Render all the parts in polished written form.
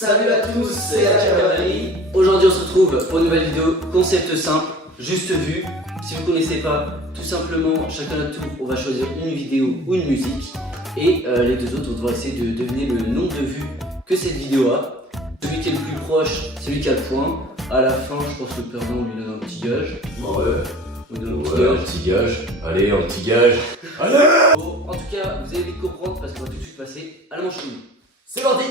Salut à tous, c'est la cavalerie. Aujourd'hui on se retrouve pour une nouvelle vidéo, concept simple, juste vue. Si vous ne connaissez pas, tout simplement chacun à notre tour on va choisir une vidéo ou une musique. Et les deux autres on devra essayer de deviner le nombre de vues que cette vidéo a. Celui qui est le plus proche, celui qui a le point. À la fin je pense que le perdant on lui donne un petit gage. Ouais. On lui donne Un petit gage. Allez, un petit gage. Allez. Bon, en tout cas vous allez vite comprendre parce qu'on va tout de suite passer à la manche 1. C'est parti.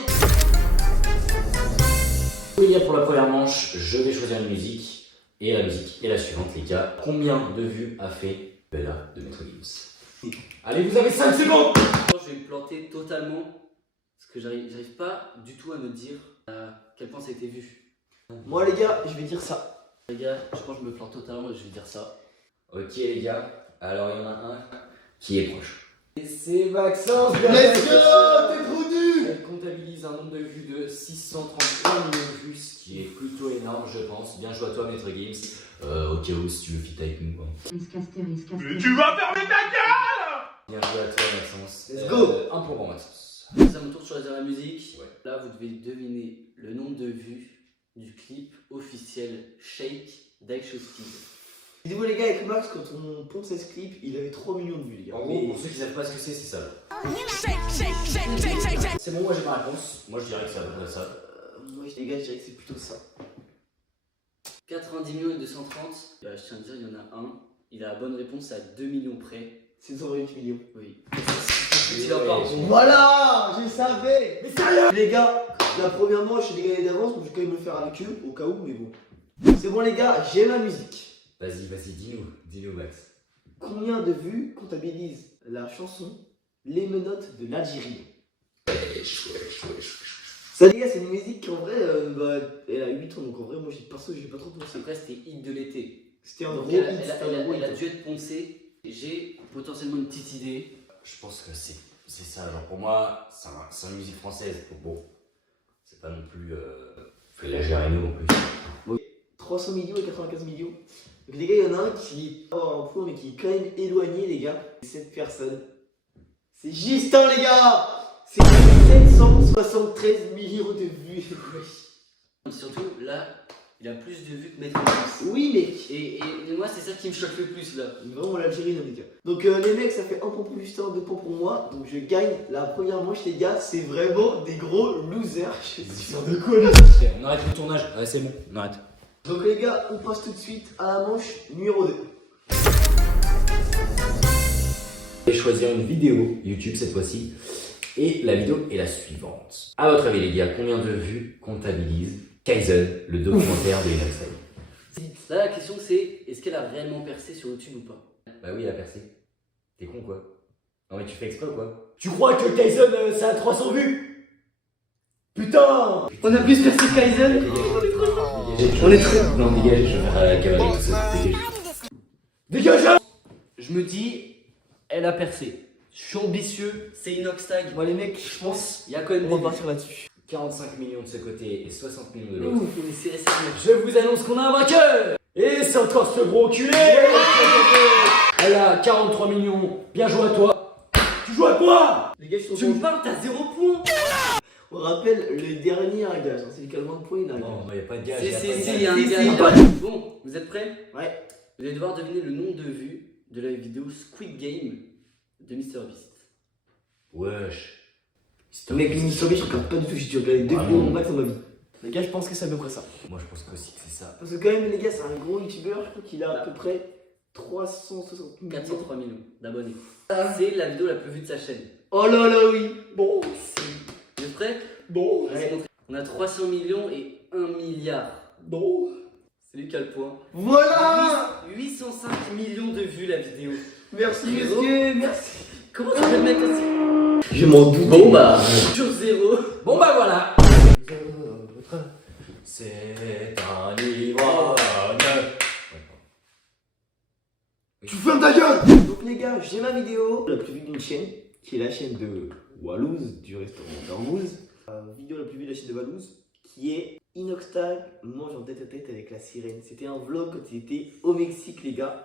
Oui, pour la première manche, je vais choisir une musique. Et la musique est la suivante, les gars. Combien de vues a fait Bella de Maître Gims? Allez, vous avez 5 secondes. Je vais me planter totalement parce que j'arrive pas du tout à me dire à quel point ça a été vu. Moi les gars, je vais dire ça. Les gars, je pense que je me plante totalement et je vais dire ça. Ok, les gars. Alors, il y en a un qui est proche. C'est Maxence. Let's go, t'es trop nul. Elle comptabilise un nombre de vues de 631 millions de vues, ce qui est plutôt énorme, je pense. Bien joué à toi, Maître Gims. Au cas où, si tu veux fit avec nous. Mais tu vas fermer ta gueule. Bien joué à toi, Maxence. Let's go. Un point pour Maxence. C'est à mon tour de choisir la musique. Ouais. Là, vous devez deviner le nombre de vues du clip officiel Shake d'Aishowski. Dis-vous les gars, avec Max, quand on pense à ce clip, il avait 3 millions de vues les gars. En gros, pour ceux qui savent pas ce que c'est ça. C'est bon, moi j'ai ma réponse. Moi je dirais que c'est à peu près ça. Moi les gars, je dirais que c'est plutôt ça. 90 millions et 230. Je tiens à dire, il y en a un. Il a la bonne réponse à 2 millions près. C'est 128 millions. Oui. Il va pas. Voilà, je savais. Mais sérieux les gars, la première manche, j'ai gagné d'avance, donc je vais quand même le faire avec eux, au cas où, mais bon. C'est bon les gars, j'ai ma musique. Vas-y, dis-nous Max. Combien de vues comptabilise la chanson Les Menottes de l'Algérie? Ça les gars, c'est une musique qui en vrai, elle a 8 ans, donc en vrai, moi perso, j'ai pas trop pensé. Après, c'était hit de l'été. C'était un Donc gros elle, hit, elle a- c'était elle un a- gros elle a hit. dû être poncée. J'ai potentiellement une petite idée. Je pense que c'est ça. Genre pour moi, c'est une musique française. Donc bon, c'est pas non plus. Fait la Gérino non plus. 300 millions et 95 millions. Donc les gars, il y en a un qui va avoir un point, mais qui est quand même éloigné, les gars. Cette personne, c'est Justin, les gars. C'est 773 millions de vues. Surtout, là, il a plus de vues que Maître Gims. Oui, mec. Et moi, c'est ça qui me choque le plus, là. Vraiment l'Algérie, là, les gars. Donc les mecs, ça fait un point pour Justin, 2 points pour moi. Donc je gagne la première manche, les gars. C'est vraiment des gros losers. Je suis sûr de quoi là. On arrête le tournage. Ouais, c'est bon, on arrête. Donc les gars, on passe tout de suite à la manche numéro 2. Je vais choisir une vidéo YouTube cette fois-ci. Et la vidéo est la suivante. A votre avis, les gars, combien de vues comptabilise Kaizen, le documentaire de Inox? Là, la question, c'est est-ce qu'elle a réellement percé sur YouTube ou pas? Bah oui, il a percé. T'es con quoi? Non mais tu fais exprès ou quoi? Tu crois que Kaizen ça a 300 vues? Putain! On a plus percé que Kaizen. On est très... Non, dégage, je vais faire la cavalerie tout ça. Dégage! Je me dis, elle a percé. Je suis ambitieux, c'est Inox Tag. Moi les mecs, je pense Il y a quand même on des va partir là-dessus. 45 millions de ce côté et 60 millions de l'autre. Mais c'est mec. Je vous annonce qu'on a un vainqueur! Et c'est encore ce gros culé! Elle a 43 millions. Bien joué à toi. Tu joues à quoi? Les gars, ils sont Tu me parles, t'as 0 points. On rappelle le dernier gage, hein, celui qui a le moins de points, il a un Non, gage. il n'y a pas de gage. Si, il y a un Si, gars. si. Bon, vous êtes prêts? Ouais. Vous allez devoir deviner le nombre de vues de la vidéo Squid Game de MrBeast. Wesh. Mec, une histoire, je regarde pas du tout, j'ai dû regarder 2 Ah vidéos non. en max dans ma vie. Les gars, je pense que c'est à peu près ça. Moi je pense que aussi que c'est ça. Parce que quand même, les gars, c'est un gros youtubeur, je crois qu'il a à peu près 360 millions. 403 millions d'abonnés. C'est la vidéo la plus vue de sa chaîne. Oh là là, oui. Bon. Vous êtes prêts? Bon. Ouais. On a 300 millions et 1 milliard. Bon. C'est lui qui a le point. Voilà. 805 millions de vues la vidéo. Merci, Zéro. monsieur, merci. Comment tu peux le mettre aussi? Je m'en doute. Bon bah, sur 0. Bon bah voilà. C'est un ivrogne. Tu fermes ta gueule. Donc les gars, j'ai ma vidéo la plus vue d'une chaîne, qui est la chaîne de Wallouz, du restaurant Darmouz. La vidéo la plus vue de la chaîne de Wallouz, qui est Inoxtag mange en tête à tête avec la sirène. C'était un vlog quand il était au Mexique, les gars.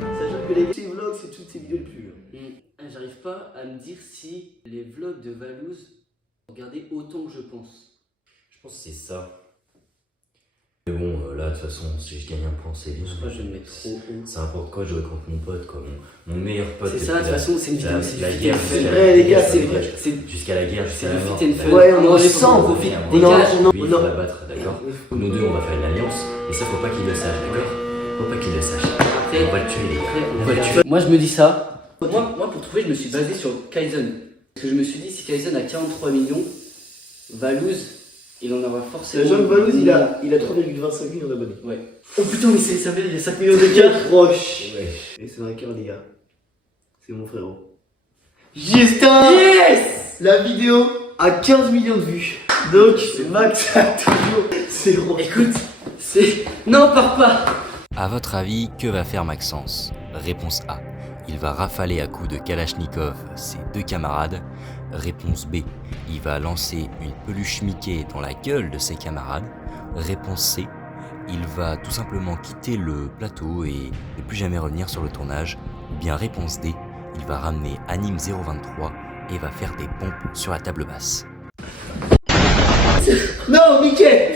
Sachant que les vlogs, c'est toutes ces vidéos les plus vues. J'arrive pas à me dire si les vlogs de Valouz regardaient autant que je pense. Je pense que c'est ça. Mais bon, là, de toute façon, si je gagne un point, c'est bien. Je crois que je vais me mettre trop haut. Ça importe quoi, je jouer contre mon pote, quoi. Mon meilleur pote. C'est ça, de toute façon, c'est une vidéo, c'est la du guerre. fit and jusqu'à fun. la- Ouais, les gars, jusqu'à c'est la vrai. guerre, C'est Jusqu'à la guerre, c'est jusqu'à du la mort. fit and fun. Ouais, on Moi, le je sent. on profite. Non, Dégage. non, Lui, il non. faut la battre, d'accord. Nous deux, on va faire une alliance, mais ça, faut pas qu'il le sache, d'accord. Faut pas qu'il le sache. Après, On va le tuer, les gars. après, On va le tuer. moi, je me dis ça. Moi, pour trouver, je me suis basé sur Kaizen. Parce que je me suis dit, si Kaizen a 43 millions, Valouz, il en aura forcément. Jean Valouz, il a 3,25 millions d'abonnés. Ouais. Oh putain, mais ça veut dire il y a 5 millions d'écart. Proche. Ouais. Et c'est dans le cœur, les gars. C'est mon frérot. Justin. Yes. La vidéo a 15 millions de vues. Donc, Max a toujours 0. Écoute, c'est. Non, pars pas. À votre avis, que va faire Maxence? Réponse A. Il va rafaler à coups de Kalachnikov ses deux camarades. Réponse B. Il va lancer une peluche Mickey dans la gueule de ses camarades. Réponse C. Il va tout simplement quitter le plateau et ne plus jamais revenir sur le tournage. Ou bien réponse D. Il va ramener Anime 023 et va faire des pompes sur la table basse. Non, Mickey.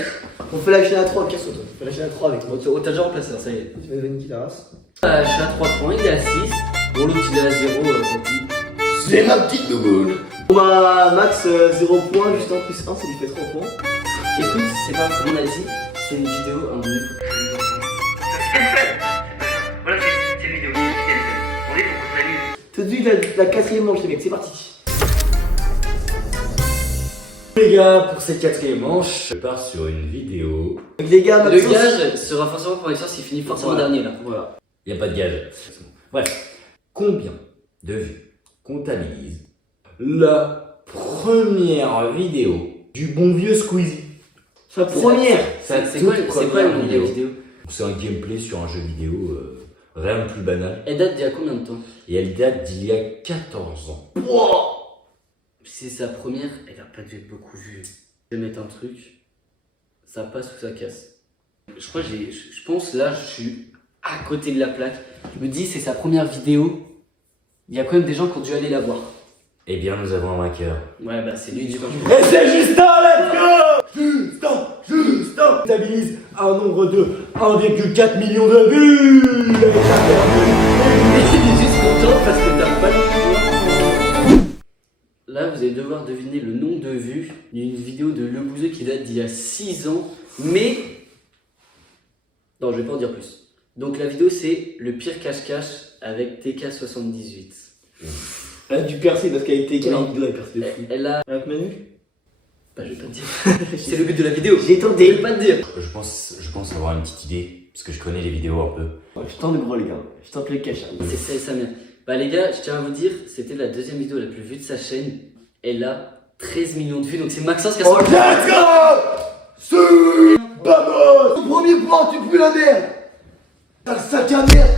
On fait la chaîne à 3, casse-toi. On fait la chaîne à 3 avec moi. Oh, t'as déjà remplacé, ça y est. Tu vas devenir qui ta race? Je suis à 3 points, il est à 6. Bon, l'autre il est à 0. Tant pis. C'est ma petite douboune. Bon bah, Max, 0 points. Justin plus 1, ça lui fait 3 points. Écoute, c'est pas comme on a dit, c'est une vidéo un peu. Voilà, c'est une vidéo. On est pour qu'on s'amuse. Tout de suite, la 4ème manche, les mecs, c'est parti. Les gars, pour cette 4ème manche, je pars sur une vidéo. Donc, les gars, Le Maxence. gage sera forcément pour Maxence, il finit forcément Voilà. dernier là. Voilà. Il n'y a pas de gage. Bref, combien de vues comptabilise la première vidéo du bon vieux Squeezie? Sa première. Sa C'est toute quoi, c'est quoi le nom de la vidéo. vidéo? C'est un gameplay sur un jeu vidéo, rien de plus banal. Elle date d'il y a combien de temps? Et elle date d'il y a 14 ans. Wow. C'est sa première, elle a pas dû être beaucoup vue. Je vais mettre un truc, ça passe ou ça casse. Je crois que je pense là, je suis à côté de la plaque. Je me dis, c'est sa première vidéo. Il y a quand même des gens qui ont dû aller la voir. Eh bien, nous avons un vainqueur. Ouais, bah c'est lui du coup. Et c'est Justin, let's go! Justin comptabilise un nombre de 1,4 million de vues! Il est juste content parce que t'as pas le choix. Là, vous allez devoir deviner le nombre de vues d'une vidéo de Le Bouzeux qui date d'il y a 6 ans. Mais. Non, je vais pas en dire plus. Donc, la vidéo, c'est le pire cache-cache avec TK78. Elle a dû percer parce qu'elle était Non. vidéo, elle perce de fou. Elle a. Avec Manu. Bah, je vais pas te dire. C'est le but de la vidéo. J'ai Je tenté. vais pas te dire. Je pense avoir une petite idée, parce que je connais les vidéos un peu. Je tente le gros, les gars. Je tente le cache. C'est ça, bien. Bah, les gars, je tiens à vous dire, c'était la deuxième vidéo la plus vue de sa chaîne. Elle a 13 millions de vues, donc c'est Maxence qui a Oh, sorti. let's go! C'est Vamos! Au premier point, tu pues la merde! T'as le sac à merde!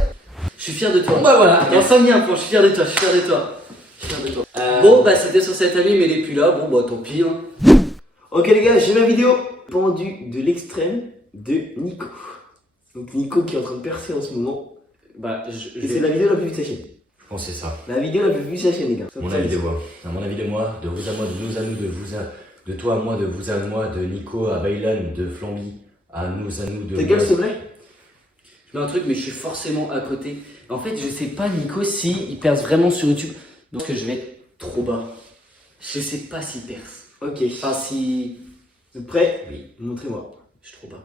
Je suis fier de toi. Bah voilà, on s'en mis un point, je suis fier de toi, je suis fier de toi. Je suis fier de toi. Euh, Bon, bah c'était sur cet ami, mais il est plus là. Bon, bah tant pis. Hein. Ok, les gars, j'ai ma vidéo pendue de l'extrême de Nico. Donc, Nico qui est en train de percer en ce moment. Bah, je Et c'est la vidéo la plus vue de sa chaîne. Je pense que c'est ça. La vidéo la plus vue de sa chaîne, les gars. Mon avis de moi. À mon avis de moi, de vous à moi, de nous à nous, de toi à moi, de vous à moi, de Nico à Baylan, de Flamby à nous, de. Ta gueule, s'il te plaît? Je mets un truc, mais je suis forcément à côté. En fait, je sais pas, Nico, si il perce vraiment sur YouTube. Donc, je vais être trop bas. Je sais pas s'il perce. Ok. Enfin, si. Vous êtes prêts? Oui. Montrez-moi. Je suis trop bas.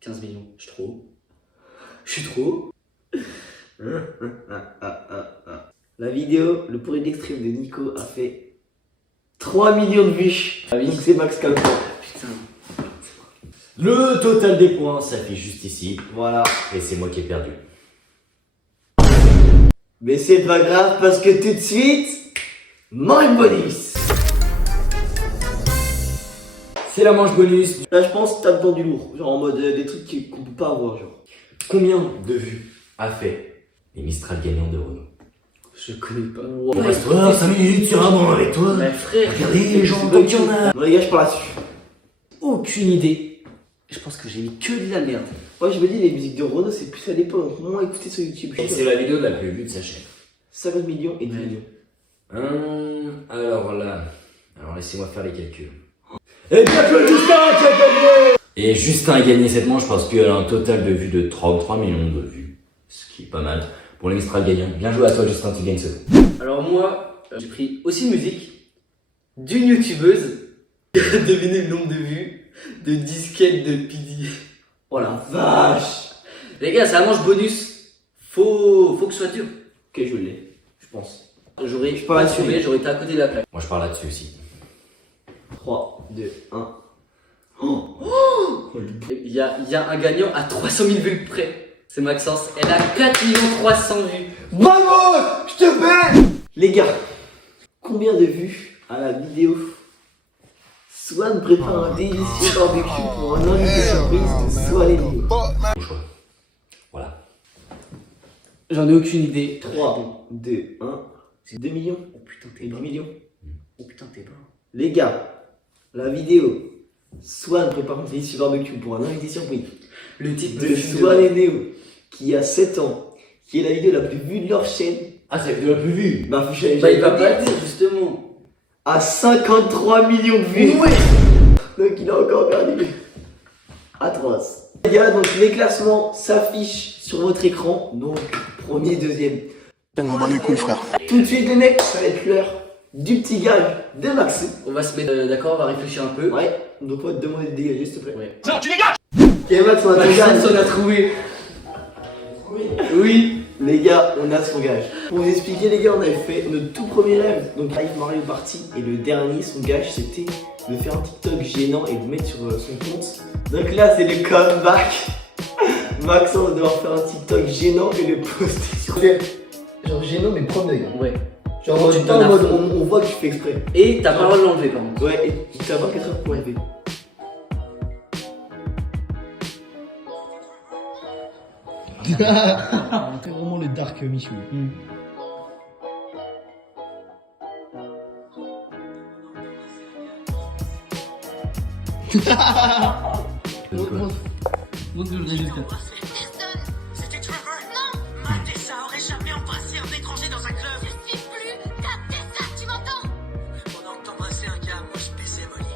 15 millions, je suis trop haut. Je suis trop haut. La vidéo, le pourri d'extrême de Nico a fait 3 millions de vues. Ah oui. Donc, c'est Max Calpon. Putain. Le total des points s'affiche juste ici. Voilà. Et c'est moi qui ai perdu. Mais c'est pas grave parce que tout de suite, manche bonus. C'est la manche bonus. Là, je pense que t'as besoin du lourd. Genre en mode des trucs qu'on peut pas avoir, genre. Combien de vues a fait les Mistral gagnants de Renault? Je connais pas. On reste 5 minutes sur un banc avec toi. Bah, frère. Regardez les gens comme il y en a. Bon, les gars, je parle là-dessus. Aucune idée. Je pense que j'ai mis que de la merde. Moi, je me dis, les musiques de Renault, c'est plus à l'époque, donc moins écouté sur YouTube. Et c'est la vidéo la plus vue de sa chaîne. 50 millions et 10 Ouais. millions. Alors laissez-moi faire les calculs. Et bien que Justin qui a gagné. Et Justin a gagné cette manche parce qu'elle a un total de vues de 33 millions de vues. Ce qui est pas mal pour les Mistral gagnants. Bien joué à toi Justin, tu gagnes ce coup. Alors moi, j'ai pris aussi une musique d'une youtubeuse. Devinez le nombre de vues de disquettes de PD. Oh la vache. Les gars, c'est un manche bonus. Faut que ce soit dur. Ok, je l'ai, je pense. J'aurais Je pas pars trouvé, là-dessus. j'aurais été à côté de la plaque. Moi je pars là-dessus aussi. 3, 2, 1. Il y a un gagnant à 300 000 vues près. C'est Maxence. Elle a 4 300 000 vues. Bravo, je te fais. Les gars, combien de vues à la vidéo Swan prépare un délicieux barbecue pour un invité surprise de Swan et Léo. Bon choix. Voilà. J'en ai aucune idée. 3, 2, 1. C'est 2 millions. Oh putain, Et 10 millions. Oh putain, t'es pas. Les gars, la vidéo Swan prépare un délicieux barbecue pour un invité surprise Le titre de Swan et Léo, qui a 7 ans, qui est la vidéo la plus vue de leur chaîne. Ah c'est la vidéo la plus vue. Bah, Bah, il va pas le dire justement. à 53 millions de vues. Ouais. Donc il a encore perdu. Atroce. Les gars, donc les classements s'affichent sur votre écran. Donc premier, deuxième. On bat les couilles, frère. Tout de suite les mecs, ça va être l'heure du petit gage de Maxou. On va se mettre d'accord, on va réfléchir un peu. Ouais, donc on va te demander de dégager s'il te plaît. Ouais. Non, tu dégages. Ok Max, on a ton gage. Maxence, on a trouvé. Oui. Les gars, on a son gage. Pour vous expliquer les gars, on avait fait notre tout premier rêve, donc Live Mario Party. Et le dernier, son gage, c'était de faire un TikTok gênant et de le mettre sur son compte. Donc là, c'est le comeback. Maxence va devoir faire un TikTok gênant et le poster sur genre gênant mais premier degré. Ouais. Genre Tu te pas en donnes à mode fond. on voit que tu fais exprès. Et t'as pas le droit de l'enlever par contre. Ouais, et tu as 24 heures pour enlever. C'est vraiment le dark Michou. Montre le résultat. C'était Trevor. Non, ma Tessa aurait jamais embrassé un étranger dans un club. Je suis plus ta Tessa, tu m'entends? Pendant que t'embrassais un gars, moi je baisais Molly.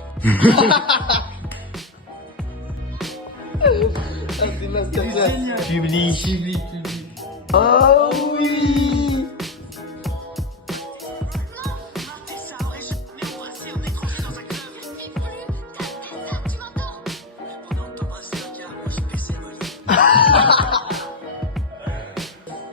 Publie. Oh oui. Ma Tessa aurait jamais embrassé un étranger dans un club. Je suis plus ta Tessa, tu m'entends? Pendant que t'embrassais un gars, moi je baisais Molly.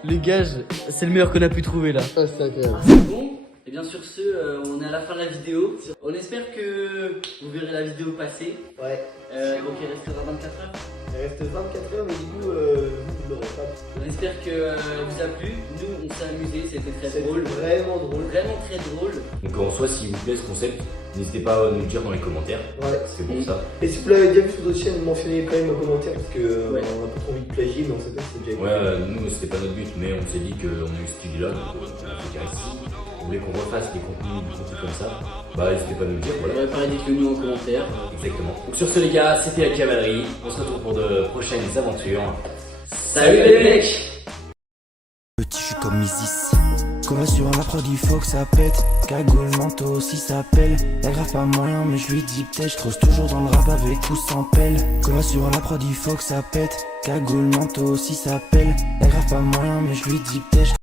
Le gage, c'est le meilleur qu'on a pu trouver là. Bon, et bien sur ce, on est à la fin de la vidéo. On espère que vous verrez la vidéo passer. Ouais, Donc il restera 24 heures. il reste 24 heures mais du coup vous l'aurez pas. On espère que vous a plu. Nous, on s'est amusé, c'était très C'était drôle. vraiment drôle. Vraiment très drôle. Donc en soi s'il vous plaît ce concept, n'hésitez pas à nous le dire dans les commentaires. Ouais. C'est pour ça. Et si vous l'avez déjà vu sur d'autres chaînes, mentionnez quand même en commentaire parce que Ouais. on a pas trop envie de plagier mais on sait pas si c'est déjà Ouais, nous c'était pas notre but, mais on s'est dit qu'on a eu cette idée là, donc on a fait carré. Si vous voulez qu'on refasse des contenus comme ça, bah n'hésitez pas à nous le dire, On voilà. va parler dites-le nous en commentaire. Exactement. Donc sur ce les gars, c'était la cavalerie. On se retrouve pour de prochaines aventures. Salut les mecs! Petit, je suis comme Isis. Qu'on sur la prod, il faut que ça pète. Cagoule, manteau aussi s'appelle. Y'a grave pas moyen, mais je lui dis peut-être. Je trosse toujours dans le rap avec ou sans pelle. Qu'on sur la prod, il faut que ça pète. Cagoule, manteau aussi s'appelle. Y'a grave pas moyen, mais je lui dis peut-être.